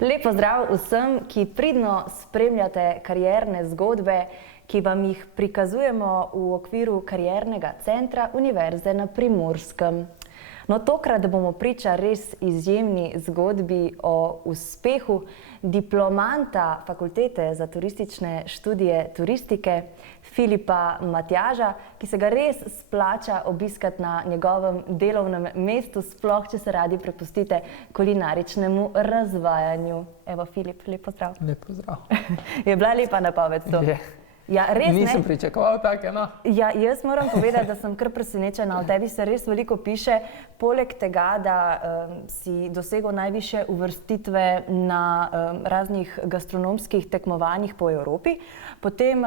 Lep pozdrav vsem, ki pridno spremljate karierne zgodbe, ki vam jih prikazujemo v okviru kariernega centra Univerze na Primorskem. No, tokrat bomo priča res izjemni zgodbi o uspehu diplomanta Fakultete za turistične študije turistike Filipa Matjaža, ki se ga res splača obiskati na njegovem delovnem mestu, sploh če se radi prepustite kulinaričnemu razvajanju. Evo, Filip, lep pozdrav. Lep pozdrav. Je bila lepa napoved to? Je. Ja, res ne? Nisem pričakoval take, no. Ja, jaz moram povedati, da sem kar presenečena. O tebi se res veliko piše. Poleg tega, da si dosegel najvišje uvrstitve na raznih gastronomskih tekmovanjih po Evropi, potem,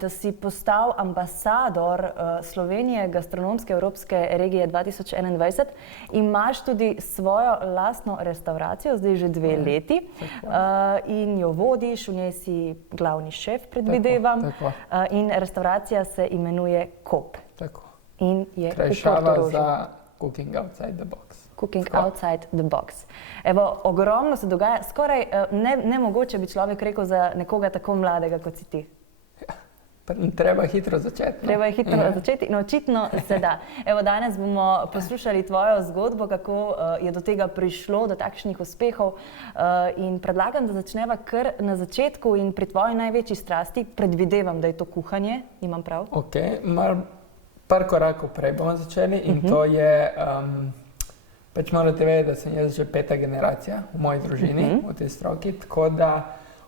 da si postal ambasador Slovenije gastronomske evropske regije 2021, imaš tudi svojo lastno restauracijo, zdaj že 2 leti, in jo vodiš, v njej si glavni šef, predvidevam. Tako. In restauracija se imenuje Kop. Tako. In je Krajšava za Cooking Outside the Box. Cooking Outside the Box. Evo, ogromno se dogaja, skoraj nemogoče bi človek rekel za nekoga tako mladega, kot si ti. Treba hitro začeti. No? Treba je hitro začeti in očitno se da. Evo, danes bomo poslušali tvojo zgodbo, kako je do tega prišlo, do takšnih uspehov, in predlagam, da začneva kar na začetku in pri tvoji največji strasti. Predvidevam, da je to kuhanje, imam prav? Ok, par korakov prej bomo začeli in to je, pač morate vedeti, da sem jaz že 5. generacija v moji družini, v tej stroki, tako da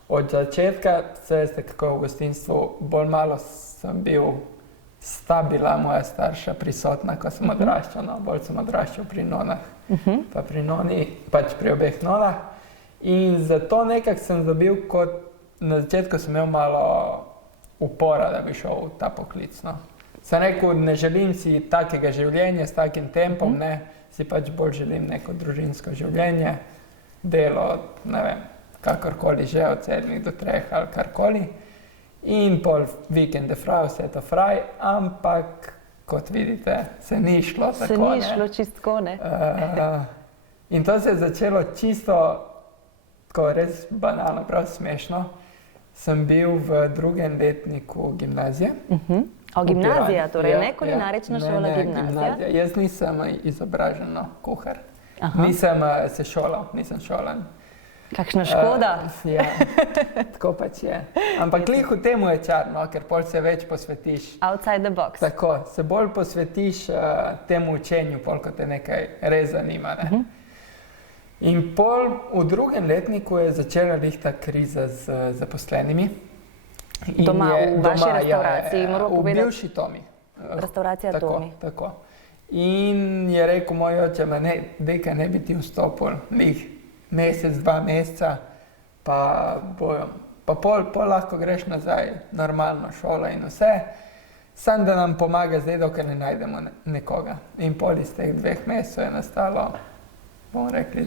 od začetka, veste, kako v gostinstvu, bolj malo sta bila moja starša prisotna, ko sem odraščal, no, bolj sem odraščal pri nonah, pa pri noni, pač pri obeh nonah. In zato nekako sem dobil, kot na začetku sem imel malo upora, da bi šel v ta poklic, no. Sem rekel, ne želim si takega življenja s takim tempom, ne, si pač bolj želim neko družinsko življenje, delo, ne vem, kakorkoli že, od 7 do 3 ali karkoli. In pol vikende fraj, vse to fraj, ampak, kot vidite, se ni šlo tako, ne. Se ni šlo čistko, ne. In to se je začelo čisto, tako res banalno, prav smešno. Sem bil v 2. letniku gimnazije. Gimnazija, torej ne kulinarična šola, gimnazija? Jaz nisem izobražen kuhar. Nisem se šolal, nisem šolan. Kakšna škoda. Ja, tako pač je. Ampak glih v temu je čar, no, ker pol se več posvetiš. Outside the box. Tako, se bolj posvetiš temu učenju, pol, ko te nekaj res zanima, ne. In pol v 2. letniku je začela ta kriza z zaposlenimi. Doma, v vaši restauraciji, moram povedati. V bivši Tomi. Restauracija Tomi. Tako. In je rekel moj oče, dejka ne bi ti vstopil, mesec, 2 meseca, pa pol lahko greš nazaj, normalno šolo in vse, samo da nam pomaga zdaj, dokaj ne najdemo nekoga. In pol iz teh 2 mesecev je nastalo, bomo rekli,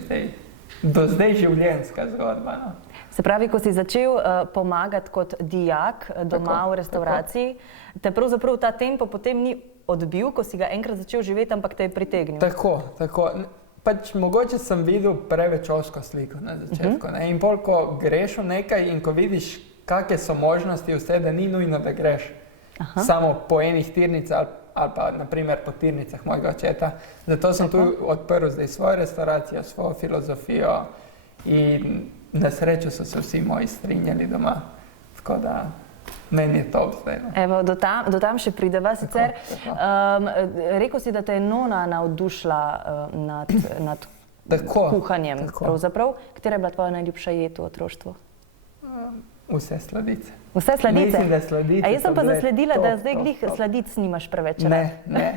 do zdaj življenjska zgodba, no. Se pravi, ko si začel pomagati kot dijak doma v restauraciji, te pravzaprav ta tempo potem ni odbil, ko si ga enkrat začel živeti, ampak te je pritegnil. Tako. Pač mogoče sem videl preveč ozko sliko na začetku, ne? In pol, ko greš v nekaj in ko vidiš, kakve so možnosti vse, da ni nujno, da greš samo po enih tirnicah ali pa naprimer po tirnicah mojega očeta. Zato sem tu odprl zdaj svojo restauracijo, svojo filozofijo in na srečo so se vsi moji strinjali doma, tako da meni je to zdaj. No. Evo, do tam še prideva sicer. Rekel si, da te je nona navdušila nad kuhanjem, pravzaprav. Katera je bila tvoja najljubša jed v otroštvu? Vse sladice. Vse sladice? Mislim, da sladice. A jaz sem pa zasledila, da zdaj glih sladic nimaš preveč rad. Ne.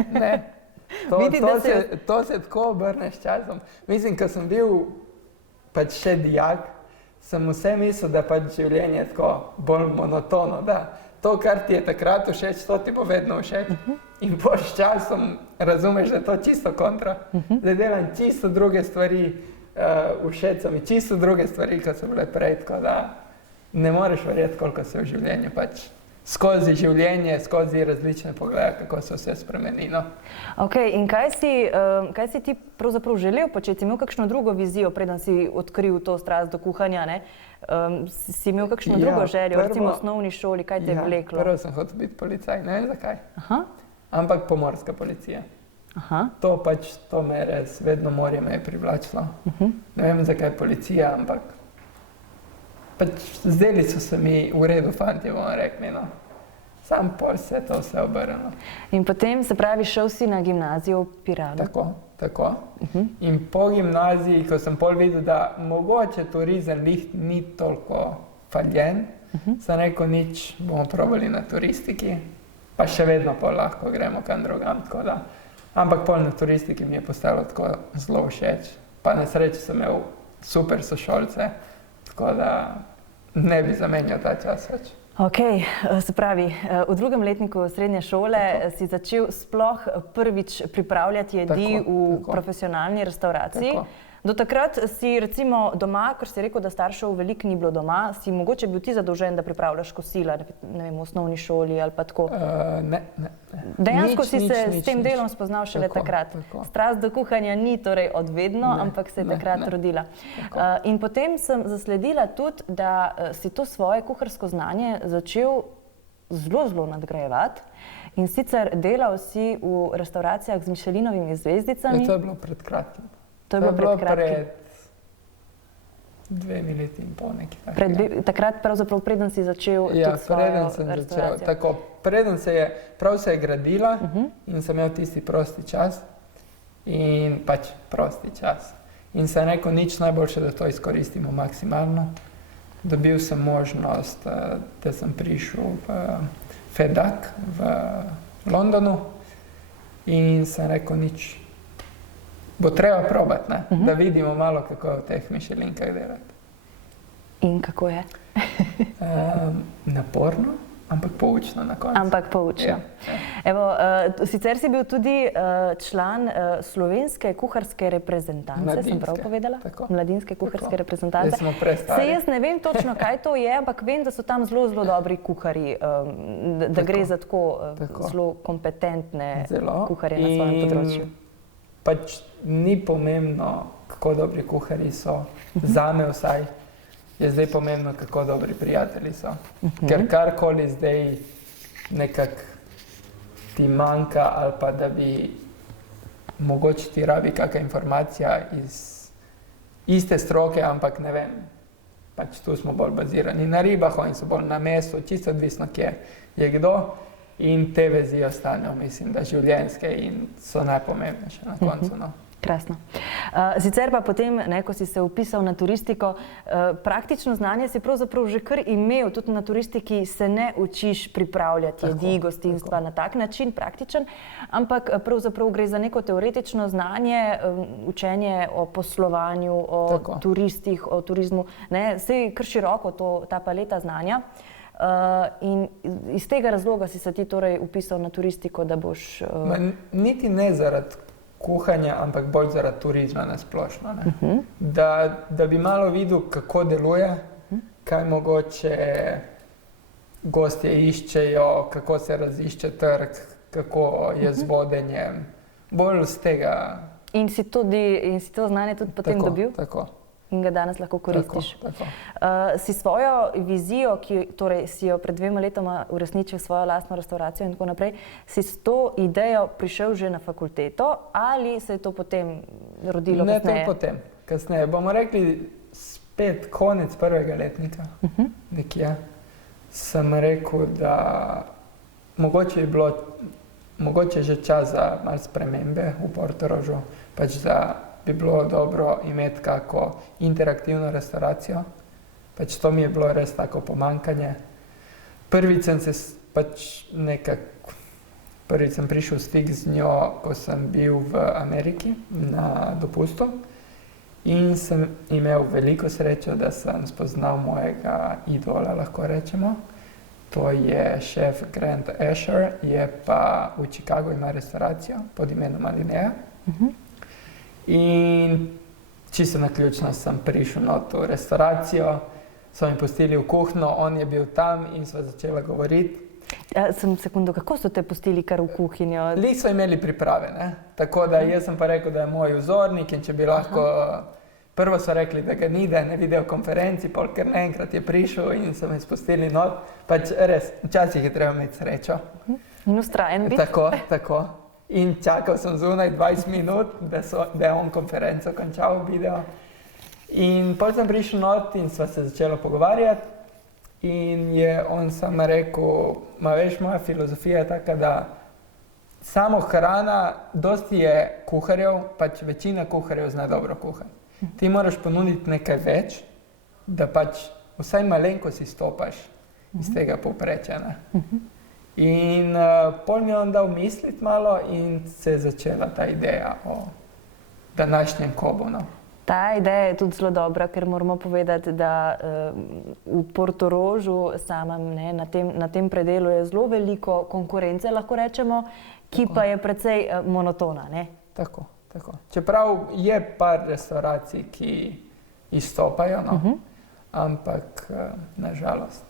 To se tako obrne s časom. Mislim, ko sem bil pač še dijak, sem vse mislil, da pač življenje je tako bolj monotono, da to, kar ti je takrat všeč, to ti bo vedno všeč. In po s časom razumeš, da je to čisto kontra. Da delam čisto druge stvari, všeč so mi čisto druge stvari, kot so bile prej, tako da ne moreš verjeti, koliko se v življenju pač skozi življenje, skozi različne poglede, kako se vse spremeni. No. Okay, in kaj si ti pravzaprav želel početi? Si imel kakšno drugo vizijo, preden si odkril to strast do kuhanja? Ne? Si imel kakšno drugo željo, recimo v osnovni šoli, kaj te je vleklo? Prvo sem hotel biti policaj, ne vem zakaj. Aha. Ampak pomorska policija. Aha. To me res, vedno morje me je privlačilo. Ne vem zakaj policija, ampak zdeli so se mi v redu fanti, bomo rekli, no. Sam pol se to vse obrnilo. In potem, se pravi, šel si na gimnazijo v Piranu. Tako. In po gimnaziji, ko sem pol videl, da mogoče turizem ni toliko faljen, sem rekel, nič, bomo probali na turistiki, pa še vedno pol lahko gremo kam drugam, tako da. Ampak pol na turistiki mi je postalo tako zelo všeč. Pa na srečo sem imel super sošolce, tako da ne bi zamenjal ta čas več. Ok, se pravi, v drugem letniku srednje šole si začel sploh prvič pripravljati jedi v profesionalni restavraciji. Do takrat si recimo doma, ker si rekel, da staršev veliko ni bilo doma, si mogoče bil ti zadolžen, da pripravljaš kosila, ne vem, v osnovni šoli ali pa tako? Ne. Dejansko si se s tem delom spoznal šele takrat. Strast do kuhanja ni torej odvedno, ampak se je takrat rodila. In potem sem zasledila tudi, da si to svoje kuharsko znanje začel zelo nadgrajevati. In sicer delal si v restauracijah z Michelinovimi zvezdicami. To je bilo pred kratkim. To je bilo pred 2 leti in pol nekaj. Takrat pravzaprav preden si začel tudi svojo restauracijo. Tako, preden se je gradila in sem imel tisti prosti čas. In pač prosti čas. In sem rekel, nič najboljše, da to izkoristimo maksimalno. Dobil sem možnost, da sem prišel v FedEx v Londonu in sem rekel, nič. Bo treba probati, da vidimo malo, kako je v teh Michelinkah delati. In kako je? Naporno, ampak poučno na koncu. Ampak poučno. Evo, sicer si bil tudi član slovenske kuharske reprezentance, sem prav povedala? Mladinske kuharske reprezentance. Smo prestari. Saj jaz ne vem točno, kaj to je, ampak vem, da so tam zelo dobri kuharji, da gre za tako zelo kompetentne kuharje na svojem področju. Pač ni pomembno, kako dobri kuharji so, zame vsaj, je zdaj pomembno, kako dobri prijatelji so. Ker karkoli zdaj nekako ti manjka ali pa da bi mogoče ti rabi kakšna informacija iz iste stroke, ampak ne vem, pač tu smo bolj bazirani na ribah, oni so bolj na mesu, čisto odvisno, kje je kdo. In te vezi ostanejo, mislim, da življenjske in so najpomembnejše na koncu. No. Krasno. Sicer pa potem, ko si se vpisal na turistiko, praktično znanje si pravzaprav že kar imel, tudi na turistiki se ne učiš pripravljati jedi, gostinstva na tak način, praktičen, ampak pravzaprav gre za neko teoretično znanje, učenje o poslovanju, o turistih, o turizmu, saj kar široko ta paleta znanja. In iz tega razloga si se ti torej vpisal na turistiko, da boš... Niti ne zaradi kuhanja, ampak bolj zaradi turizma nasplošno. Da bi malo videl, kako deluje, kaj mogoče gostje iščejo, kako se razišče trg, kako je z vodenjem. Bolj z tega... In si to znanje tudi potem dobil? Tako. In ga danes lahko koristiš. Tako. Si svojo vizijo, ki torej si jo pred 2 letoma uresničil svojo lastno restauracijo in tako naprej, si s to idejo prišel že na fakulteto ali se je to potem rodilo kasneje? Ne, to potem, kasneje. Bomo rekli spet konec 1. letnika, nekje, sem rekel, da mogoče je že čas za malo spremembe v Portorožu, pač da bi bilo dobro imeti kako interaktivno restauracijo. Pač to mi je bilo res tako pomanjkanje. Prvič sem prišel v stik z njo, ko sem bil v Ameriki na dopustu in sem imel veliko srečo, da sem spoznal mojega idola, lahko rečemo. To je šef Grant Asher, je pa v Chicagu ima restauracijo pod imenom Alinea. In čisto naključno sem prišel na to restauracijo, so mi pustili v kuhinjo, on je bil tam in sva začela govoriti. Sekundo, kako so te pustili kar v kuhinjo? Lih so imeli priprave, ne? Tako da jaz sem pa rekel, da je moj vzornik in če bi lahko... Prvo so rekli, da ga ni, da je na videokonferenci, pol ker naenkrat je prišel in so me spustili not. Pač res, včasih je treba imeti srečo. In ustrajen biti. Tako. In čakal sem zunaj 20 minut, da je on konferenco končal video. In pol sem prišel not in sva se začela pogovarjati. In je on sam rekel, veš, moja filozofija je taka, da samo hrana, dosti je kuharjev, pač večina kuharjev zna dobro kuhati. Ti moraš ponuditi nekaj več, da pač vsaj malenkost izstopaš iz tega povprečja. In pol mi je on dal misliti malo in se je začela ta ideja o današnjem Kobu. No. Ta ideja je tudi zelo dobra, ker moramo povedati, da v Portorožu samem, ne, na tem predelu je zelo veliko konkurence, lahko rečemo, ki pa je precej monotona. Ne? Tako. Čeprav je par restauracij, ki izstopajo, no? Ampak nažalost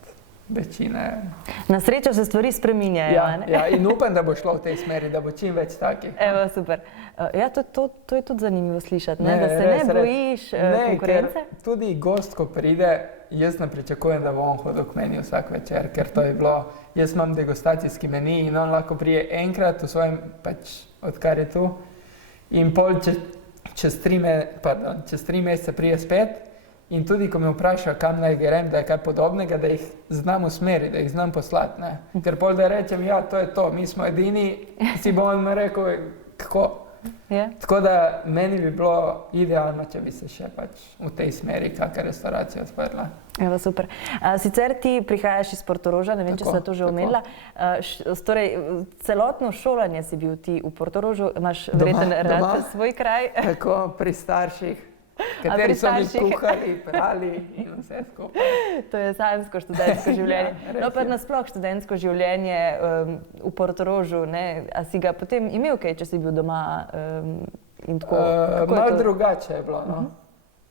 večine... Na srečo se stvari spreminjajo. Ja, in upam, da bo šlo v tej smeri, da bo čim več takih. Evo, super. Ja, to je tudi zanimivo slišati, ne? Da se ne bojiš konkurence? Tudi gost, ko pride, jaz ne pričakujem, da bo on hodil k meni vsak večer, ker to je bilo... Jaz imam degustacijski meni in on lahko prije enkrat v svojem, pač odkar je tu, in pol čez 3 mesece prije spet in tudi, ko me vpraša, kam naj grem, da je kaj podobnega, da jih znam usmeriti, da jih znam poslati. Ne? Ker pol da rečem, ja, to je to, mi smo edini, si bo on me rekel, kako? Yeah. Tako da meni bi bilo idealno, če bi se še pač v tej smeri kakšna restauracija odprla. Evo, super. Sicer ti prihajaš iz Portoroža, ne vem, če si to že omenila. Torej, celotno šolanje si bil ti v Portorožu, imaš verjetno rad svoj kraj. Tako, pri starših, kateri so mi kuhali, prali in vse skupaj. To je samsko študentsko življenje. No, pa nasploh študentsko življenje v Portorožu, ne? A si ga potem imel kaj, če si bil doma in tako? Malo drugače je bilo, no.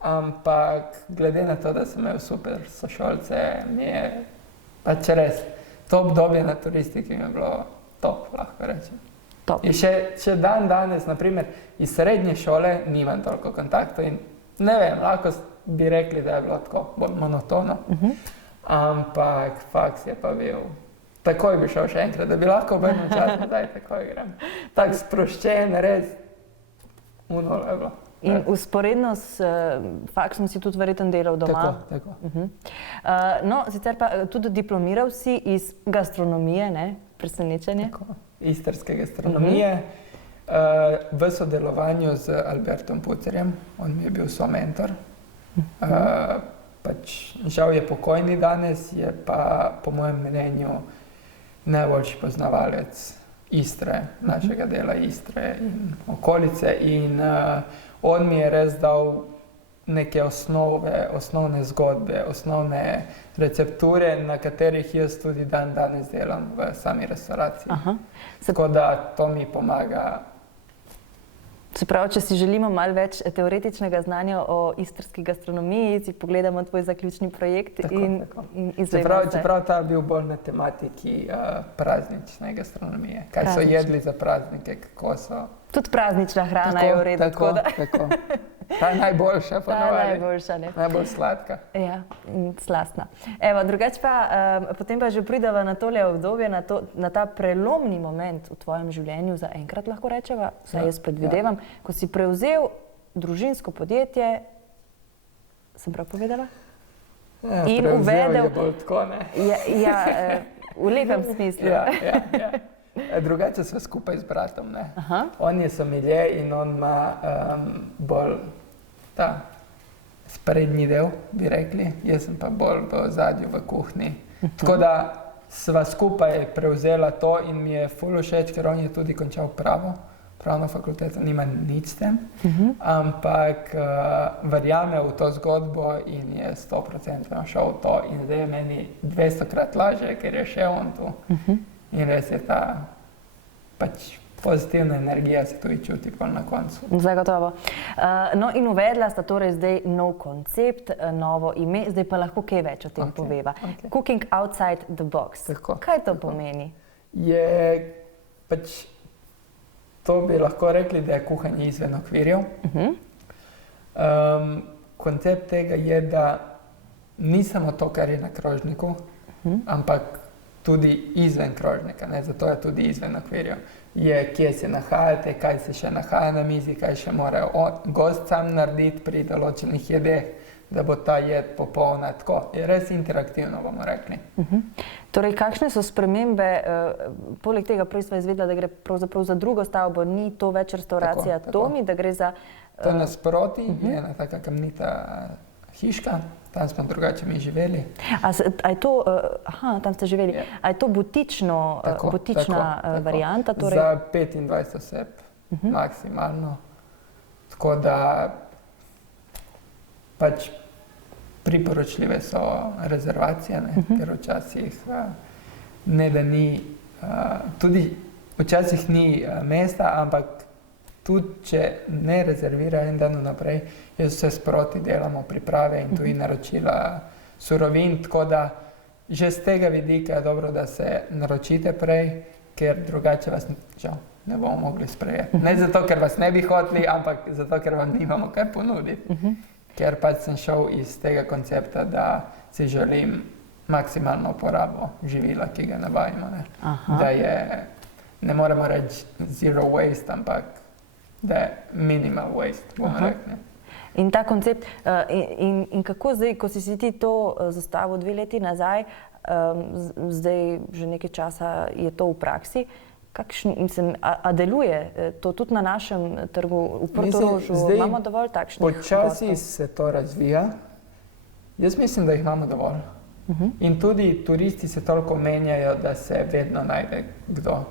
Ampak glede na to, da sem imel super sošolce, mi je pač res to obdobje na turistiki mi je bilo top, lahko rečem. Top. In še danes, naprimer, iz srednje šole nimam toliko kontaktov in ne vem, lahko bi rekli, da je bilo tako bolj monotono. Ampak faks je pa bil, takoj bi šel še enkrat, da bi lahko obrnil čas nazaj, takoj grem. Tak sproščen, res, uno je bilo. In usporedno s faksom si tudi verjetno delal doma? Tako. No, sicer pa tudi diplomiral si iz gastronomije, ne? Presenečenje? Tako, istrske gastronomije, v sodelovanju z Albertom Pucerjem, on mi je bil somentor. Pač žal je pokojni danes, je pa po mojem mnenju najboljši poznavalec Istre, našega dela Istre in okolice in on mi je res dal neke osnovne zgodbe, osnovne recepture, na katerih jaz tudi danes delam v sami restauraciji. Tako da to mi pomaga. Se pravi, če si želimo malo več teoretičnega znanja o istrski gastronomiji, si pogledamo tvoj zaključni projekt in izvemo se. Čeprav ta bil bolj na tematiki praznične gastronomije. Kaj so jedli za praznike, kako so... Tudi praznična hrana je v redu. Tako. Ta je najboljša, ponovadi. Najboljša, ne. Najbolj sladka. Ja, in slastna. Evo, drugače pa, potem pa že pridava na tole obdobje, na ta prelomni moment v tvojem življenju, za enkrat lahko rečeva, saj jaz predvidevam, ko si prevzel družinsko podjetje, sem prav povedala? Ja, prevzel je bolj tako, ne? Ja, v lepem smislu. Ja. Drugače sva skupaj z bratom, ne. On je sommelier in on ima bolj ta sprednji del, bi rekli. Jaz sem pa bolj v ozadju, v kuhinji. Tako da sva skupaj prevzela to in mi je ful všeč, ker on je tudi končal pravno fakulteto, nima nič s tem, ampak verjame v to zgodbo in je 100% šel v to in zdaj je meni 200-krat lažje, ker je še on tu. In res je ta pač pozitivna energija se tudi čuti pol na koncu. Zagotovo. No in uvedla sta torej zdaj nov koncept, novo ime, zdaj pa lahko kaj več o tem poveva. Cooking outside the box. Tako, kaj to pomeni? Je pač, to bi lahko rekli, da je kuhanje izven okvirjev. Koncept tega je, da ni samo to, kar je na krožniku, ampak tudi izven krožnika, ne? Zato je tudi izven okvirjev. Je, kje se nahajate, kaj se še nahaja na mizi, kaj še morajo gost sam narediti pri določenih jedeh, da bo ta jed popolna. Tako je res interaktivno, bomo rekli. Torej, kakšne so spremembe, poleg tega prej sva izvedela, da gre pravzaprav za drugo stavbo, ni to več restauracija Tomi, da gre za... To nasproti je ena taka kamnita hiška, tam smo drugače mi živeli. A je to, tam ste živeli, a je to butična varianta? Torej? Za 25 oseb maksimalno. Tako da pač priporočljive so rezervacije, ne? Ker včasih ne da ni, tudi včasih ni mesta, ampak tudi če ne rezervira en dan naprej, jaz vse sproti delamo priprave in tudi naročila surovin, tako da že z tega vidika je dobro, da se naročite prej, ker drugače vas žal ne bomo mogli sprejeti. Ne zato, ker vas ne bi hoteli, ampak zato, ker vam nimamo kaj ponuditi. Ker pač sem šel iz tega koncepta, da si želim maksimalno uporabo živila, ki ga nabavimo. Da je, ne moremo reči zero waste, ampak da je minimal waste, bomo rekli. In ta koncept, in kako zdaj, ko si ti to zastavil 2 leti nazaj, zdaj že nekaj časa je to v praksi, a deluje to tudi na našem trgu v Portorožu? Imamo dovolj takšnih gostov? Počasi se to razvija. Jaz mislim, da jih imamo dovolj. In tudi turisti se toliko menjajo, da se vedno najde kdo.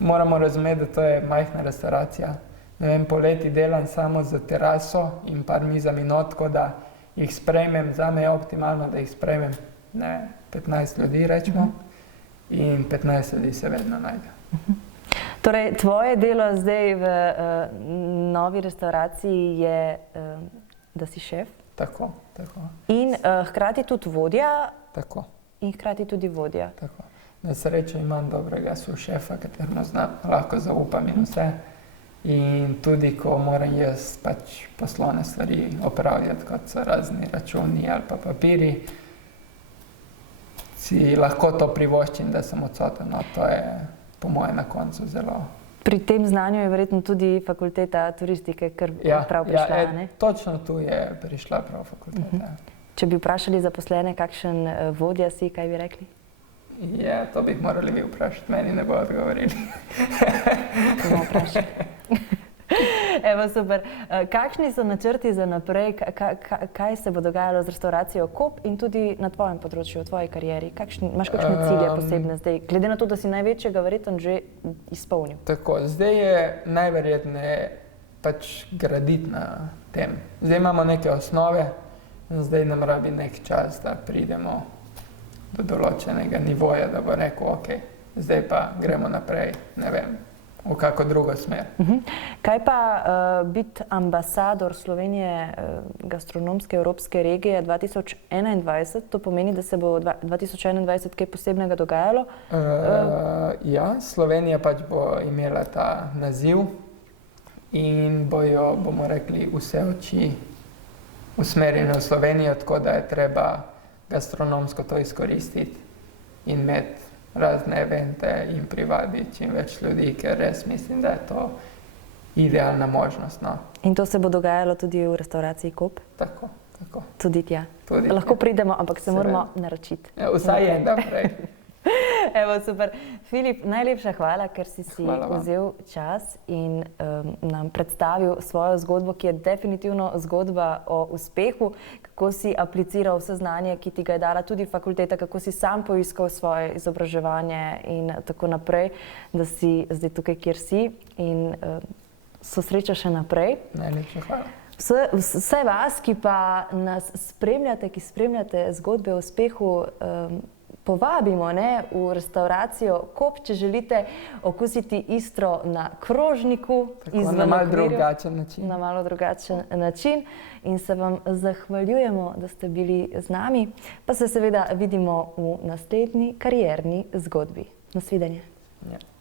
Moramo razumeti, da to je majhna restauracija. Ne vem, poleti delam samo za teraso in par mizami not, tako da jih sprejmem, zame je optimalno, da jih sprejmem 15 ljudi, rečemo, in 15 ljudi se vedno najde. Torej, tvoje delo zdaj v novi restauraciji je, da si šef? Tako. In hkrati tudi vodja? Tako. In hkrati tudi vodja? Tako. Na srečo imam dobrega šefa, kateremu lahko zaupam in vse. In tudi, ko moram jaz pač poslovne stvari opravljati, kot so razni računi ali pa papiri, si lahko to privoščim, da sem odsoten. No, to je po moje na koncu zelo... Pri tem znanju je verjetno tudi fakulteta turistike prav prišla, ne? Točno tu je prišla prav fakulteta. Če bi vprašali zaposlene, kakšen vodja si, kaj bi rekli? To bi morali vi vprašati, meni ne bo odgovorili. Bomo vprašali. Evo, super. Kakšni so načrti za naprej, kaj se bo dogajalo z restauracijo Kop in tudi na tvojem področju, v tvoji karieri? Imaš kakšne cilje posebne zdaj, glede na to, da si največjega verjetno že izpolnil? Tako, zdaj je najverjetneje pač graditi na tem. Zdaj imamo neke osnove in zdaj nam rabi nek čas, da pridemo do določenega nivoja, da bo rekel, ok, zdaj pa gremo naprej, ne vem, v kako drugo smer. Kaj pa biti ambasador Slovenije gastronomske evropske regije 2021? To pomeni, da se bo 2021 kaj posebnega dogajalo? Slovenija pač bo imela ta naziv in bojo, bomo rekli, vse oči usmerjene v Slovenijo, tako da je treba gastronomsko to izkoristiti in imeti razne evente in privabiti čim več ljudi, ker res mislim, da je to idealna možnost. No. In to se bo dogajalo tudi v restauraciji Kop? Tako. Tudi tja? Lahko pridemo, ampak se moramo naročiti. Vsaj en dan prej. Evo, super. Filip, najlepša hvala, ker si vzel čas in nam predstavil svojo zgodbo, ki je definitivno zgodba o uspehu, kako si apliciral vse znanje, ki ti ga je dala tudi fakulteta, kako si sam poiskal svoje izobraževanje in tako naprej, da si zdaj tukaj, kjer si in so sreča še naprej. Najlepša hvala. Vse vas, ki pa nas spremljate, ki spremljate zgodbe o uspehu, povabimo v restauracijo Kop, če želite okusiti Istro na krožniku. Na malo drugačen način. Na malo drugačen način. In se vam zahvaljujemo, da ste bili z nami, pa se seveda vidimo v naslednji karierni zgodbi. Nasvidenje. Ja.